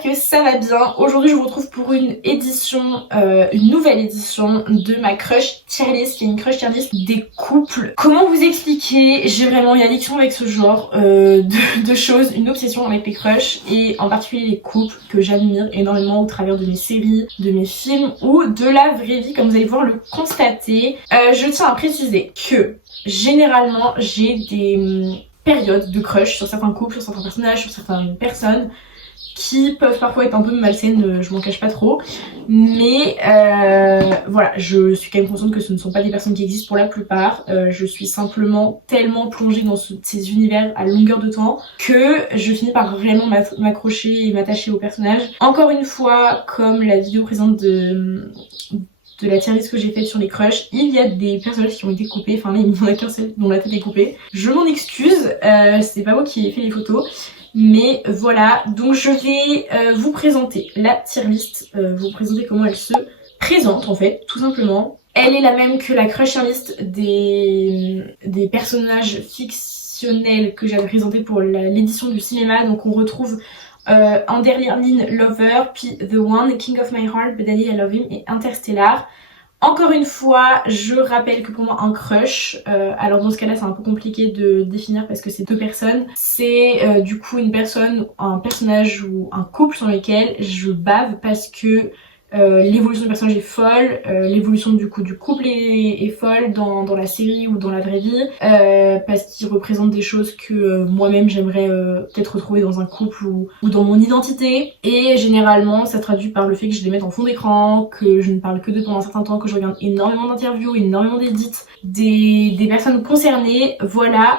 j'espère que ça va bien. Aujourd'hui je vous retrouve pour une nouvelle édition de ma crush tier list, qui est une crush tier list des couples. Comment vous expliquer? J'ai vraiment une addiction avec ce genre de choses, une obsession avec les crushs et en particulier les couples que j'admire énormément au travers de mes séries, de mes films ou de la vraie vie, comme vous allez pouvoir le constater. Je tiens à préciser que généralement j'ai des périodes de crush sur certains couples, sur certains personnages, sur certaines personnes qui peuvent parfois être un peu malsaines, je m'en cache pas trop, mais voilà, je suis quand même consciente que ce ne sont pas des personnes qui existent pour la plupart. Je suis simplement tellement plongée dans ces univers à longueur de temps que je finis par vraiment m'accrocher et m'attacher aux personnages. Encore une fois, comme la vidéo présente de la tier list que j'ai faite sur les crushs, il y a des personnages qui ont été coupés, enfin là il n'y en a qu'un seul dont la tête est coupée. Je m'en excuse, c'est pas moi qui ai fait les photos. Mais voilà, donc je vais vous présenter la tier list, vous présenter comment elle se présente en fait, tout simplement. Elle est la même que la crush tier list des personnages fictionnels que j'avais présenté pour l'édition du cinéma. Donc on retrouve en dernière ligne Lover, puis The One, King of My Heart, But Daddy I Love Him et Interstellar. Encore une fois, je rappelle que pour moi un crush, alors dans ce cas-là c'est un peu compliqué de définir parce que c'est deux personnes, c'est du coup une personne, un personnage ou un couple sur lequel je bave parce que l'évolution du personnage est folle, l'évolution du coup du couple est folle dans la série ou dans la vraie vie, parce qu'ils représentent des choses que moi-même j'aimerais peut-être retrouver dans un couple ou dans mon identité. Et généralement ça se traduit par le fait que je les mette en fond d'écran, que je ne parle que d'eux pendant un certain temps, que je regarde énormément d'interviews, énormément d'édits des personnes concernées. Voilà.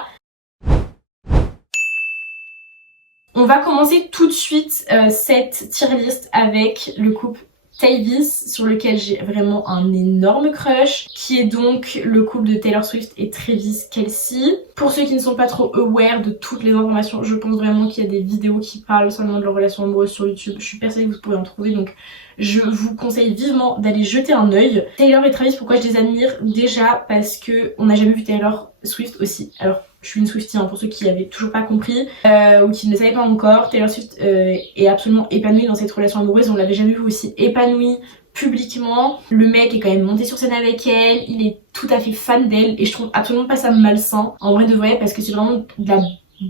On va commencer tout de suite cette tier list avec le couple Tavis, sur lequel j'ai vraiment un énorme crush, qui est donc le couple de Taylor Swift et Travis Kelce. Pour ceux qui ne sont pas trop aware de toutes les informations, je pense vraiment qu'il y a des vidéos qui parlent seulement de leur relation amoureuse sur YouTube. Je suis persuadée que vous pourrez en trouver, donc je vous conseille vivement d'aller jeter un œil. Taylor et Travis, pourquoi je les admire? Déjà parce que on n'a jamais vu Taylor Swift aussi. Alors je suis une Swiftie hein, pour ceux qui avaient toujours pas compris ou qui ne le savaient pas encore. Taylor Swift est absolument épanouie dans cette relation amoureuse, on l'avait jamais vu aussi épanouie publiquement. Le mec est quand même monté sur scène avec elle, il est tout à fait fan d'elle et je trouve absolument pas ça malsain en vrai de vrai, parce que c'est vraiment de la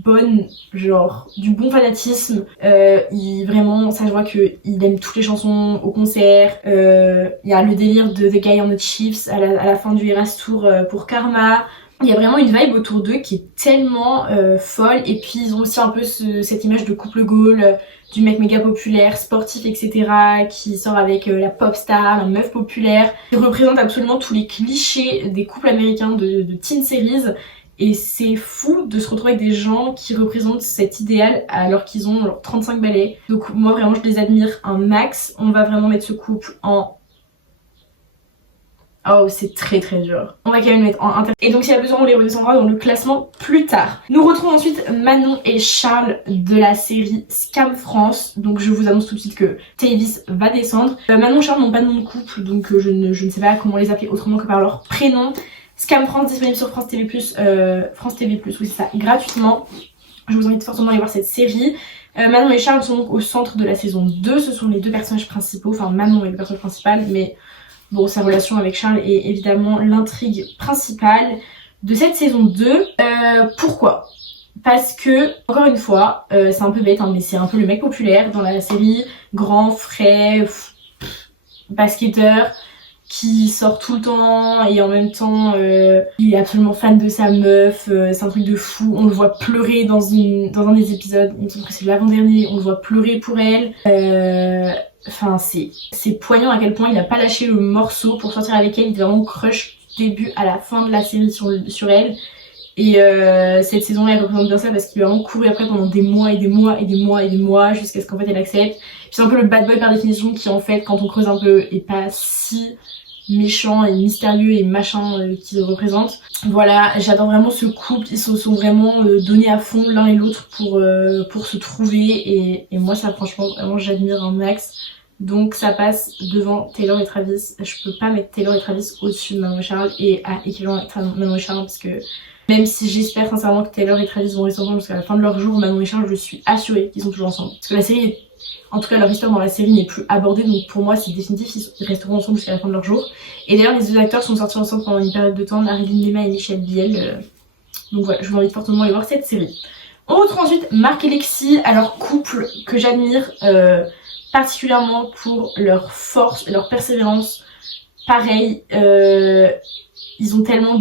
bonne, genre du bon fanatisme. Vraiment ça je vois que il aime toutes les chansons au concert. Il y a le délire de The Guy on the Chiefs à la fin du Eras Tour pour Karma. Il y a vraiment une vibe autour d'eux qui est tellement folle, et puis ils ont aussi un peu cette image de couple goal, du mec méga populaire, sportif, etc. qui sort avec la pop star, la meuf populaire. Ils représentent absolument tous les clichés des couples américains de teen series, et c'est fou de se retrouver avec des gens qui représentent cet idéal alors qu'ils ont genre 35 balais. Donc moi vraiment je les admire un max. On va vraiment mettre ce couple en... Oh c'est très très dur. On va quand même le mettre en inter. Et donc s'il y a besoin on les redescendra dans le classement plus tard. Nous retrouvons ensuite Manon et Charles de la série Scam France. Donc je vous annonce tout de suite que Tavis va descendre. Manon et Charles n'ont pas de nom de couple, donc je ne sais pas comment les appeler autrement que par leur prénom. Scam France disponible sur France TV+, oui c'est ça, gratuitement. Je vous invite fortement à aller voir cette série. Manon et Charles sont donc au centre de la saison 2, ce sont les deux personnages principaux, enfin Manon est le personnage principal, mais bon, sa relation avec Charles est évidemment l'intrigue principale de cette saison 2. Pourquoi? Parce que, encore une fois, c'est un peu bête, hein, mais c'est un peu le mec populaire dans la série, grand, frais, basketteur, qui sort tout le temps et en même temps il est absolument fan de sa meuf, c'est un truc de fou. On le voit pleurer dans un des épisodes, il me semble que c'est l'avant-dernier, on le voit pleurer pour elle. Enfin c'est poignant à quel point il a pas lâché le morceau pour sortir avec elle, il est vraiment crush du début à la fin de la série sur elle. Et cette saison là elle représente bien ça parce qu'il a vraiment couru après pendant des mois et des mois et des mois et des mois jusqu'à ce qu'en fait elle accepte. Puis c'est un peu le bad boy par définition qui en fait quand on creuse un peu est pas si méchant et mystérieux et machin qu'ils représentent. Voilà, j'adore vraiment ce couple, ils se sont vraiment donnés à fond l'un et l'autre pour se trouver et moi ça franchement vraiment j'admire un max. Donc ça passe devant Taylor et Travis. Je peux pas mettre Taylor et Travis au-dessus de Manon et Charles et à équivalent avec Manon et Charles parce que même si j'espère sincèrement que Taylor et Travis vont rester ensemble jusqu'à la fin de leur jour, Manon et Charles je suis assurée qu'ils sont toujours ensemble. Parce que la série est En tout cas, leur histoire dans la série n'est plus abordée, donc pour moi c'est définitif, ils resteront ensemble jusqu'à la fin de leur jour. Et d'ailleurs les deux acteurs sont sortis ensemble pendant une période de temps, Marilyn Lema et Michel Biel. Donc voilà, je vous invite fortement à aller voir cette série. On retrouve ensuite Marc et Lexi, alors couple que j'admire particulièrement pour leur force et leur persévérance. Pareil, ils ont tellement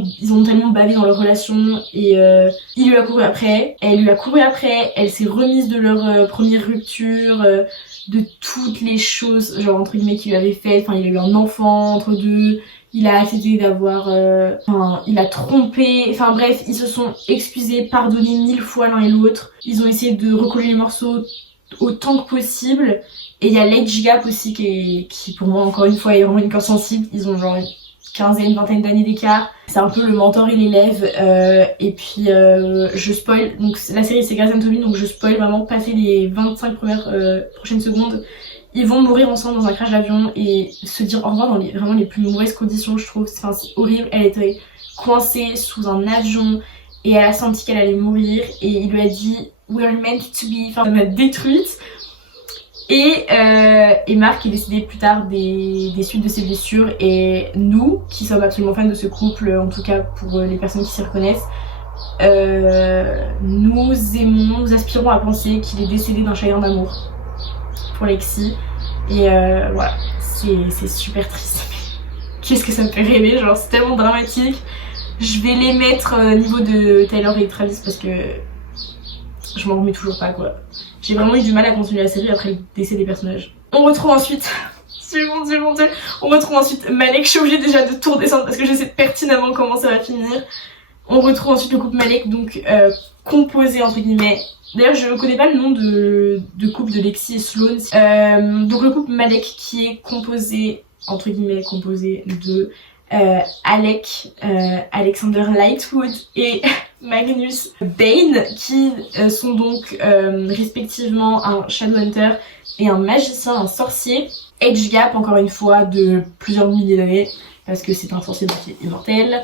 bavé dans leur relation et il lui a couru après, elle lui a couru après, elle s'est remise de leur première rupture, de toutes les choses genre entre guillemets qu'il lui avait fait. Enfin, il a eu un enfant entre deux, il a accepté d'avoir, il a trompé, enfin bref, ils se sont excusés, pardonnés 1000 fois l'un et l'autre. Ils ont essayé de recoller les morceaux autant que possible. Et il y a l'age gap aussi qui pour moi encore une fois est vraiment une corde sensible. Ils ont genre une quinzaine, vingtaine d'années d'écart. C'est un peu le mentor et l'élève. Et puis je spoil, donc la série c'est Grey's Anatomy, donc je spoil vraiment passer les 25 prochaines secondes. Ils vont mourir ensemble dans un crash d'avion et se dire au revoir dans vraiment les plus mauvaises conditions, je trouve. Enfin, c'est horrible. Elle était coincée sous un avion et elle a senti qu'elle allait mourir et il lui a dit "We're meant to be", enfin ça m'a détruite. Et Marc est décédé plus tard des suites de ses blessures, et nous, qui sommes absolument fans de ce couple, en tout cas pour les personnes qui s'y reconnaissent, nous aspirons à penser qu'il est décédé d'un chagrin d'amour pour Lexi. Et voilà, c'est super triste. Qu'est-ce que ça me fait rêver, genre c'est tellement dramatique. Je vais les mettre au niveau de Taylor et Travis parce que je m'en remets toujours pas quoi. J'ai vraiment eu du mal à continuer la série après le décès des personnages. On retrouve ensuite, mon dieu, on retrouve ensuite Malek. Je suis obligée déjà de tout redescendre parce que je sais pertinemment comment ça va finir. On retrouve ensuite le couple Malek, donc composé entre guillemets. D'ailleurs je ne connais pas le nom de couple de Lexi et Sloane. Donc le couple Malek qui est composé entre guillemets de Alexander Lightwood et Magnus Bane, qui sont donc respectivement un Shadowhunter et un magicien, un sorcier. Age gap encore une fois de plusieurs milliers d'années parce que c'est un sorcier donc qui est immortel.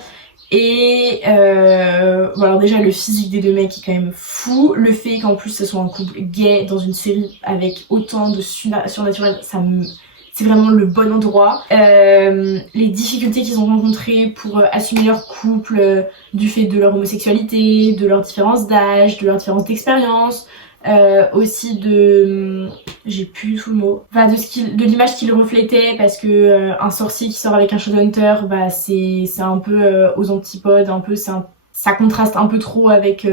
Et voilà, déjà le physique des deux mecs est quand même fou. Le fait qu'en plus ce soit un couple gay dans une série avec autant de surnaturel, c'est vraiment le bon endroit. Les difficultés qu'ils ont rencontrées pour assumer leur couple, du fait de leur homosexualité, de leur différence d'âge, de leur différence d'expérience, aussi de... j'ai plus tout le mot. Enfin, de l'image qu'ils reflétaient, parce que un sorcier qui sort avec un Shadowhunter, bah c'est un peu aux antipodes, un peu ça contraste un peu trop avec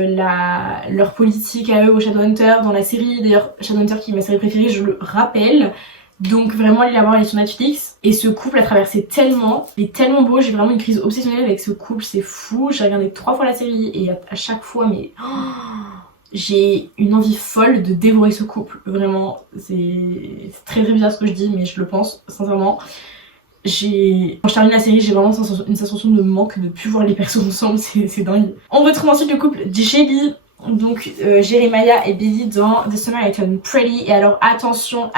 leur politique à eux au Shadowhunter dans la série. D'ailleurs, Shadowhunter qui est ma série préférée, je le rappelle. Donc vraiment allez la voir, elle est sur Netflix. Et ce couple a traversé tellement, il est tellement beau, j'ai vraiment une crise obsessionnelle avec ce couple, c'est fou. J'ai regardé 3 fois la série et à chaque fois mais j'ai une envie folle de dévorer ce couple. Vraiment, c'est très très bizarre ce que je dis mais je le pense sincèrement. Quand je termine la série, j'ai vraiment une sensation de manque de plus voir les persos ensemble, c'est dingue. On retrouve ensuite le couple Jelly. Donc Jeremiah et Billy dans The Samaritan Pretty. Et alors attention.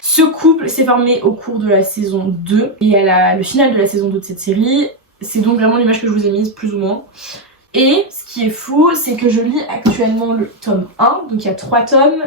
Ce couple s'est formé au cours de la saison 2 et à le final de la saison 2 de cette série. C'est donc vraiment l'image que je vous ai mise plus ou moins. Et ce qui est fou, c'est que je lis actuellement le tome 1. Donc il y a 3 tomes,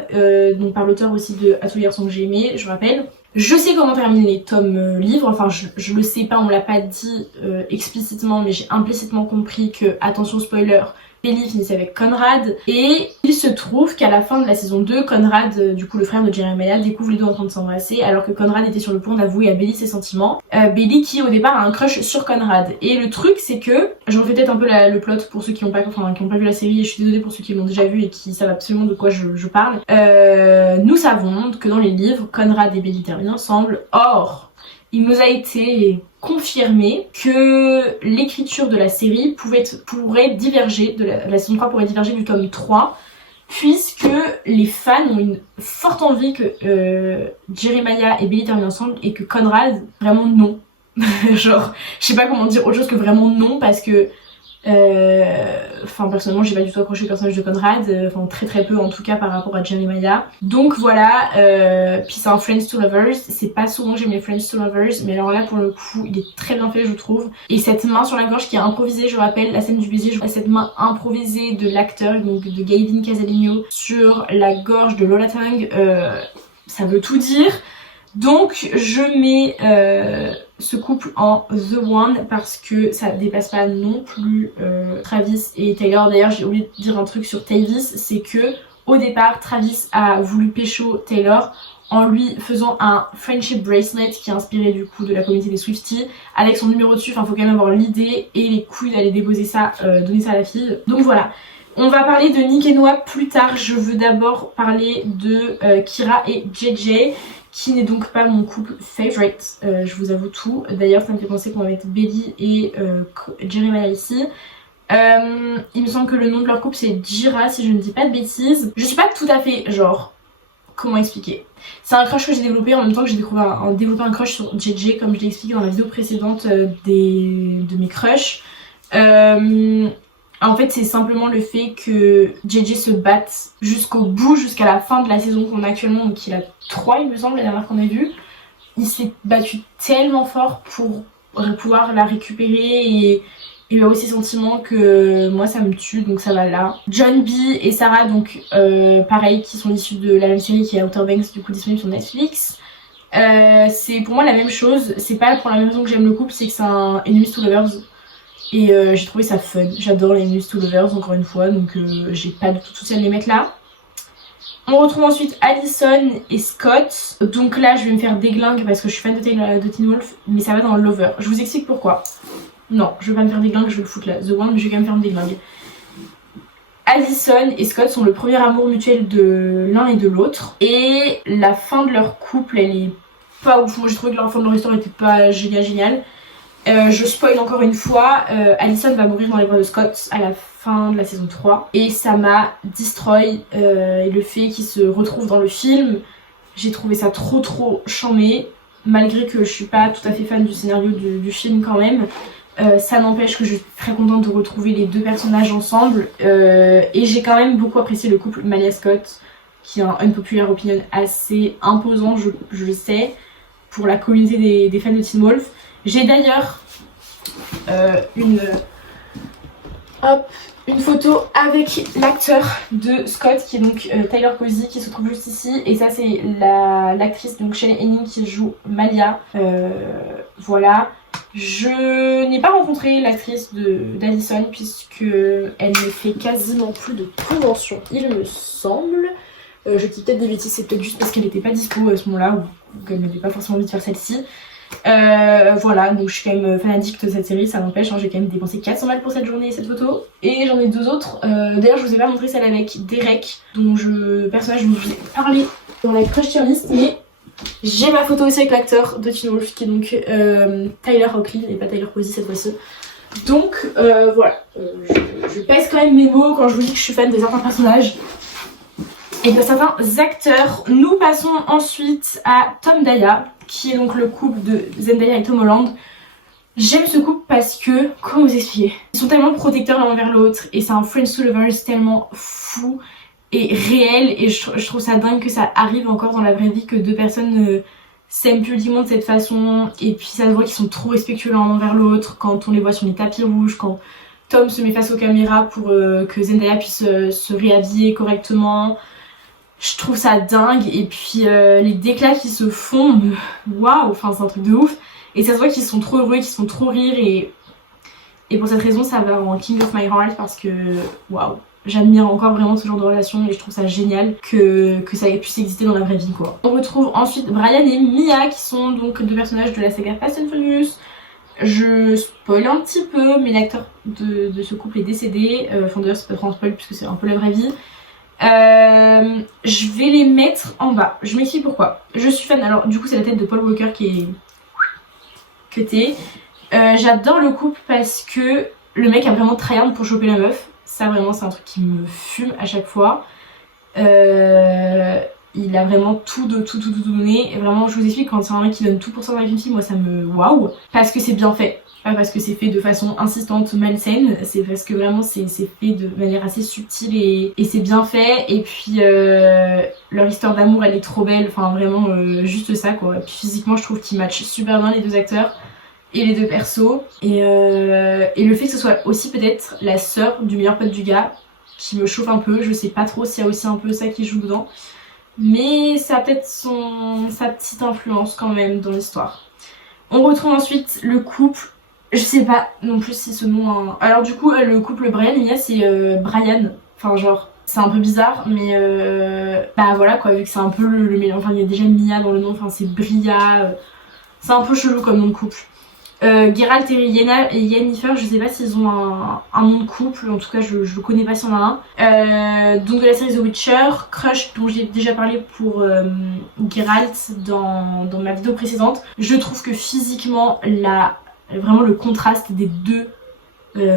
donc par l'auteur aussi de À tous les garçons que j'ai aimé, je rappelle. Je sais comment terminer les tomes livres, enfin je le sais pas, on me l'a pas dit explicitement, mais j'ai implicitement compris que, attention spoiler, Billy finissait avec Conrad, et il se trouve qu'à la fin de la saison 2, Conrad, du coup le frère de Jeremiah, découvre les deux en train de s'embrasser alors que Conrad était sur le point d'avouer à Billy ses sentiments. Billy qui au départ a un crush sur Conrad. Et le truc c'est que, je refais peut-être un peu le plot pour ceux qui ont pas vu la série, et je suis désolée pour ceux qui l'ont déjà vu et qui savent absolument de quoi je parle. Nous savons que dans les livres, Conrad et Billy terminent ensemble. Or, il nous a été confirmé que l'écriture de la série pourrait diverger, la saison 3 pourrait diverger du tome 3, puisque les fans ont une forte envie que Jeremiah et Billy terminent ensemble et que Conrad, vraiment non. Genre, je sais pas comment dire autre chose que vraiment non, parce que Enfin personnellement j'ai pas du tout accroché le personnage de Conrad, enfin très peu en tout cas par rapport à Jeremiah. Donc voilà, puis c'est un Friends to Lovers, c'est pas souvent que j'aime les Friends to Lovers, mais alors là pour le coup il est très bien fait je trouve. Et cette main sur la gorge qui est improvisée, je rappelle la scène du baiser, cette main improvisée de l'acteur, donc de Gavin Casalegno sur la gorge de Lola Tang, ça veut tout dire. Donc je mets ce couple en The One parce que ça dépasse pas non plus Travis et Taylor. D'ailleurs j'ai oublié de dire un truc sur Tavis, c'est que au départ Travis a voulu pécho Taylor en lui faisant un friendship bracelet qui est inspiré du coup de la communauté des Swifties avec son numéro dessus. Enfin faut quand même avoir l'idée et les couilles d'aller déposer ça, donner ça à la fille. Donc voilà. On va parler de Nick et Noah plus tard. Je veux d'abord parler de Kyra et JJ, qui n'est donc pas mon couple favorite, je vous avoue tout. D'ailleurs ça me fait penser qu'on va mettre Belly et Jeremiah ici. Il me semble que le nom de leur couple c'est Jira si je ne dis pas de bêtises. Je suis pas tout à fait genre, comment expliquer. C'est un crush que j'ai développé en même temps que j'ai développé un crush sur JJ comme je l'ai expliqué dans la vidéo précédente de mes crushs. En fait c'est simplement le fait que JJ se batte jusqu'au bout, jusqu'à la fin de la saison qu'on a actuellement, donc il a 3 il me semble la dernière qu'on a vue. Il s'est battu tellement fort pour pouvoir la récupérer et il a aussi sentiment que moi ça me tue, donc ça va là. John B et Sarah donc pareil qui sont issus de la même série qui est Outer Banks, du coup disponible sur Netflix. C'est pour moi la même chose, c'est pas pour la même raison que j'aime le couple, c'est que c'est un Enemies to Lovers. Et j'ai trouvé ça fun, j'adore les Enemies to Lovers encore une fois, donc j'ai pas du tout de souci à les mettre là. On retrouve ensuite Allison et Scott. Donc là je vais me faire déglingue parce que je suis fan de Teen Wolf, mais ça va dans Lover. Je vous explique pourquoi. Non, je vais pas me faire déglingue, je vais le foutre là. The One, mais je vais quand même faire me déglingue. Allison et Scott sont le premier amour mutuel de l'un et de l'autre. Et la fin de leur couple, elle est pas ouf. Moi j'ai trouvé que la fin de leur histoire était pas géniale. Je spoil encore une fois, Allison va mourir dans les bras de Scott à la fin de la saison 3 et ça m'a destroy, et le fait qu'il se retrouve dans le film, j'ai trouvé ça trop charmé, malgré que je suis pas tout à fait fan du scénario du film quand même. Ça n'empêche que je suis très contente de retrouver les deux personnages ensemble, et j'ai quand même beaucoup apprécié le couple Malia Scott, qui a un unpopular opinion assez imposant, je le sais, pour la communauté des fans de Teen Wolf. J'ai d'ailleurs une photo avec l'acteur de Scott qui est donc Tyler Posey qui se trouve juste ici, et ça c'est l'actrice donc Shelley Henning qui joue Malia. Voilà. Je n'ai pas rencontré l'actrice d'Allison puisque elle ne fait quasiment plus de conventions, il me semble. Je dis peut-être des bêtises, c'est peut-être juste parce qu'elle n'était pas dispo à ce moment-là ou qu'elle n'avait pas forcément envie de faire celle-ci. Voilà, donc je suis quand même fanatique de cette série, ça n'empêche, hein, j'ai quand même dépensé 400 balles pour cette journée et cette photo. Et j'en ai 2 autres, d'ailleurs je vous ai pas montré celle avec Derek, dont personnage dont je vous ai parlé dans la crush tier list, mais j'ai ma photo aussi avec l'acteur de Teen Wolf qui est donc Tyler Hoechlin et pas Tyler Posey cette fois-ci. Donc voilà, je pèse quand même mes mots quand je vous dis que je suis fan de certains personnages et de certains acteurs. Nous passons ensuite à Tom Daya, qui est donc le couple de Zendaya et Tom Holland. J'aime ce couple parce que, comment vous expliquer, ils sont tellement protecteurs l'un envers l'autre et c'est un Friends to Lovers tellement fou et réel, et je trouve ça dingue que ça arrive encore dans la vraie vie que 2 personnes s'aiment publiquement de cette façon, et puis ça se voit qu'ils sont trop respectueux l'un envers l'autre quand on les voit sur les tapis rouges, quand Tom se met face aux caméras pour que Zendaya puisse se réhabiller correctement. Je trouve ça dingue, et puis les déclats qui se font, waouh, enfin c'est un truc de ouf, et ça se voit qu'ils sont trop heureux, qu'ils sont trop rire, et pour cette raison ça va en King of My Heart parce que waouh, j'admire encore vraiment ce genre de relation et je trouve ça génial que ça puisse exister dans la vraie vie quoi. On retrouve ensuite Brian et Mia qui sont donc 2 personnages de la saga Fast and Furious. Je spoil un petit peu, mais l'acteur de ce couple est décédé, enfin d'ailleurs c'est pas trop un spoil puisque c'est un peu la vraie vie. Je vais les mettre en bas. Je m'explique pourquoi. Je suis fan. Alors du coup c'est la tête de Paul Walker qui est cutée. J'adore le couple parce que le mec a vraiment tryhard pour choper la meuf. Ça vraiment c'est un truc qui me fume à chaque fois. Il a vraiment tout donné. Et vraiment je vous explique, quand c'est un mec qui donne tout pour ça avec une fille, moi ça me waouh. Parce que c'est bien fait. pas parce que c'est fait de façon insistante, malsaine, c'est parce que vraiment c'est fait de manière assez subtile et c'est bien fait. Et puis leur histoire d'amour elle est trop belle, enfin vraiment juste ça quoi. Et puis physiquement je trouve qu'ils matchent super bien les deux acteurs et les deux persos. Et le fait que ce soit aussi peut-être la sœur du meilleur pote du gars qui me chauffe un peu, je sais pas trop s'il y a aussi un peu ça qui joue dedans. Mais ça a peut-être sa petite influence quand même dans l'histoire. On retrouve ensuite le couple, je sais pas non plus si ce nom... Alors du coup le couple Brian et Mia c'est Brian, enfin genre c'est un peu bizarre mais bah voilà quoi, vu que c'est un peu le mélange, enfin il y a déjà Mia dans le nom, enfin c'est Bria, c'est un peu chelou comme nom de couple. Geralt et Yennefer, je sais pas s'ils ont un nom de couple, en tout cas je connais pas s'il y en a un. Donc de la série The Witcher, crush dont j'ai déjà parlé pour Geralt dans ma vidéo précédente. Je trouve que physiquement, vraiment le contraste des deux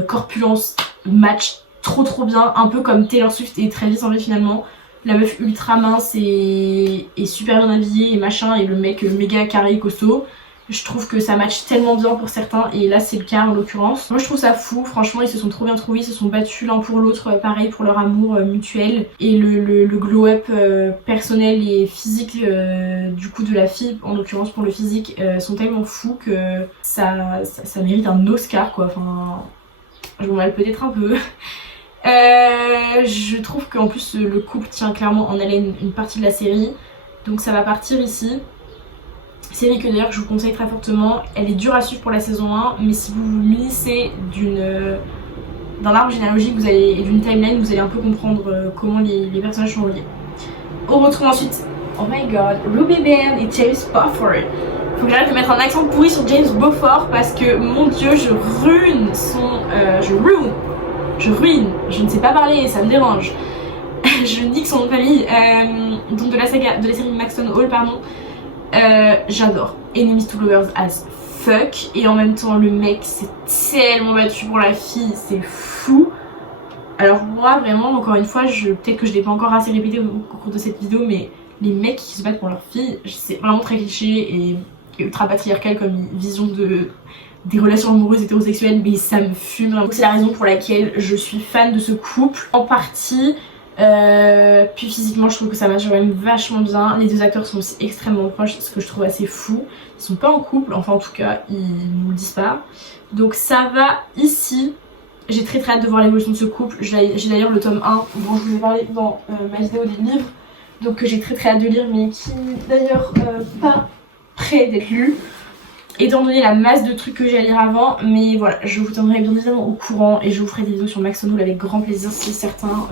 corpulences match trop bien, un peu comme Taylor Swift et Travis en fait finalement. La meuf ultra mince et super bien habillée et machin, et le mec méga carré et costaud. Je trouve que ça match tellement bien pour certains et là c'est le cas en l'occurrence. Moi je trouve ça fou, franchement ils se sont trop bien trouvés, ils se sont battus l'un pour l'autre, pareil pour leur amour mutuel. Et le glow-up personnel et physique du coup de la fille, en l'occurrence pour le physique, sont tellement fous que ça mérite un Oscar quoi, enfin je m'en mêle peut-être un peu. Je trouve qu'en plus le couple tient clairement en haleine une partie de la série, donc ça va partir ici. Série que d'ailleurs je vous conseille très fortement, elle est dure à suivre pour la saison 1, mais si vous vous munissez d'un arbre généalogique et d'une timeline, vous allez un peu comprendre comment les personnages sont reliés. On retrouve ensuite, oh my god, Ruby Band et James Beaufort. Faut que j'arrête de mettre un accent pourri sur James Beaufort parce que mon dieu je ruine, je ne sais pas parler, ça me dérange. Je nique son nom de famille, donc de la série Maxton Hall pardon. J'adore Enemies to Lovers as fuck, et en même temps le mec s'est tellement battu pour la fille, c'est fou. Alors moi vraiment encore une fois, peut-être que je l'ai pas encore assez répété au cours de cette vidéo, mais les mecs qui se battent pour leur fille, c'est vraiment très cliché et ultra patriarcal comme vision des relations amoureuses hétérosexuelles, mais ça me fume vraiment. C'est la raison pour laquelle je suis fan de ce couple en partie. Puis physiquement je trouve que ça marche quand même vachement bien. Les deux acteurs sont aussi extrêmement proches, ce que je trouve assez fou. Ils sont pas en couple, enfin en tout cas ils nous le disent pas. Donc ça va ici. J'ai très hâte de voir l'évolution de ce couple. J'ai d'ailleurs le tome 1 dont je vous ai parlé dans ma vidéo des livres, donc que j'ai très hâte de lire, mais qui d'ailleurs pas prêt d'être lu étant donné la masse de trucs que j'ai à lire avant. Mais voilà, je vous tiendrai bien évidemment au courant et je vous ferai des vidéos sur Maxton Hall avec grand plaisir si certains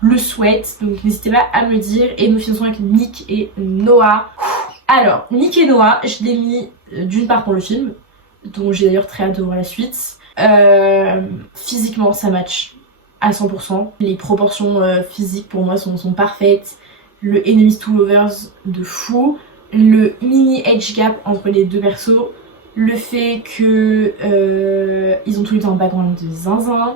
le souhaitent, donc n'hésitez pas à me le dire. Et nous finissons avec Nick et Noah. Alors Nick et Noah, je l'ai mis d'une part pour le film, dont j'ai d'ailleurs très hâte de voir la suite. Physiquement ça match à 100%, les proportions physiques pour moi sont parfaites. Le Enemies to Lovers de fou, le mini age gap entre les deux persos, le fait que ils ont tous les deux un background de zinzin,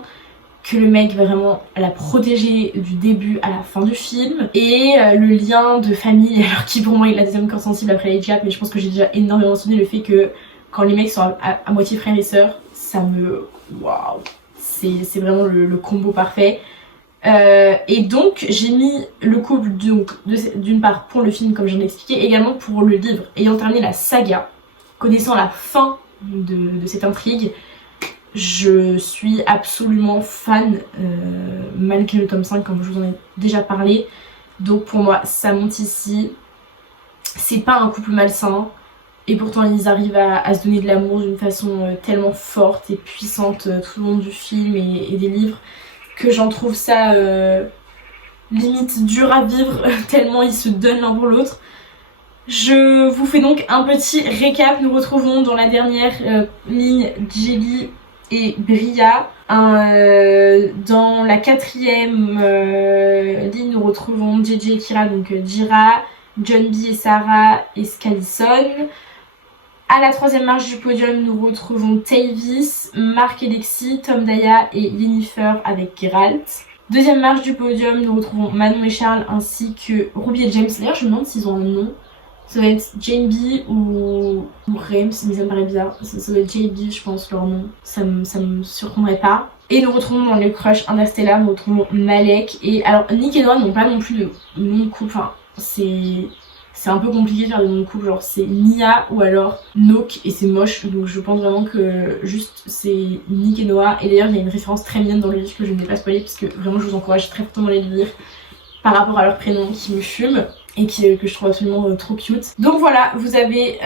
que le mec va vraiment la protéger du début à la fin du film, et le lien de famille, alors qui pour moi est la deuxième corde sensible après l'age gap, mais je pense que j'ai déjà énormément mentionné le fait que quand les mecs sont à moitié frères et sœurs, ça me... waouh, c'est vraiment le combo parfait. Et donc j'ai mis le couple d'une part pour le film comme je l'ai expliqué, également pour le livre. Ayant terminé la saga, connaissant la fin de cette intrigue, je suis absolument fan, malgré le tome 5 comme je vous en ai déjà parlé. Donc pour moi ça monte ici. C'est pas un couple malsain, et pourtant ils arrivent à se donner de l'amour d'une façon tellement forte et puissante tout le long du film et des livres, que j'en trouve ça limite dur à vivre tellement ils se donnent l'un pour l'autre. Je vous fais donc un petit récap. Nous retrouvons dans la dernière ligne Jelly et Bria. Dans la quatrième ligne, nous retrouvons JJ et Kira, donc Jira, John B et Sarah et Scallison. À la troisième marche du podium, nous retrouvons Tavis, Mark et Lexi, Tom Daya et Yennefer avec Geralt. Deuxième marche du podium, nous retrouvons Manon et Charles ainsi que Ruby et James. D'ailleurs, je me demande s'ils ont un nom. Ça va être JB ou Rems, mais ça me paraît bizarre. Ça va être JB, je pense, leur nom. Ça me surprendrait pas. Et nous retrouvons dans le crush Interstellar, nous retrouvons Malek. Et alors, Nick et Noah n'ont pas non plus de nom de couple. Enfin, c'est un peu compliqué de faire des noms de couple. Genre, c'est Nia ou alors Nook et c'est moche. Donc, je pense vraiment que juste c'est Nick et Noah. Et d'ailleurs, il y a une référence très mignonne dans le livre que je ne vais pas spoiler, parce que vraiment, je vous encourage très fortement à les lire par rapport à leur prénom qui me fume et que je trouve absolument trop cute. Donc voilà, vous avez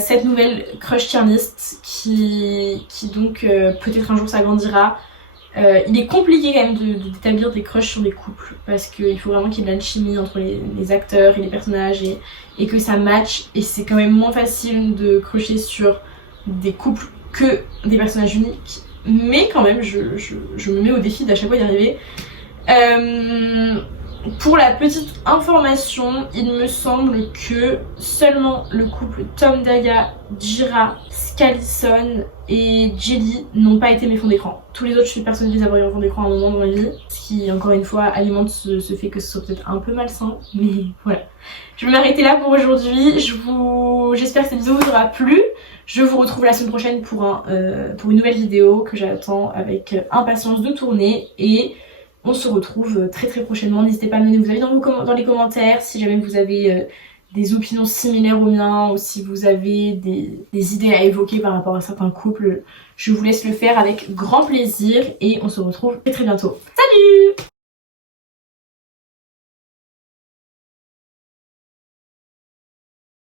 cette nouvelle crush tier list qui donc peut-être un jour s'agrandira. Il est compliqué quand même d'établir des crushs sur des couples parce qu'il faut vraiment qu'il y ait de l'alchimie entre les acteurs et les personnages et que ça match, et c'est quand même moins facile de crusher sur des couples que des personnages uniques, mais quand même je me mets au défi d'à chaque fois y arriver. Pour la petite information, il me semble que seulement le couple Tom Daya, Jira, Scalison et Jelly n'ont pas été mes fonds d'écran. Tous les autres, je suis persuadée de les avoir eu en fond d'écran à un moment dans ma vie, ce qui encore une fois alimente ce fait que ce soit peut-être un peu malsain, mais voilà. Je vais m'arrêter là pour aujourd'hui. J'espère que cette vidéo vous aura plu. Je vous retrouve la semaine prochaine pour une nouvelle vidéo que j'attends avec impatience de tourner, et on se retrouve très prochainement. N'hésitez pas à me donner vos avis dans les commentaires si jamais vous avez des opinions similaires aux miens, ou si vous avez des idées à évoquer par rapport à certains couples. Je vous laisse le faire avec grand plaisir et on se retrouve très bientôt. Salut!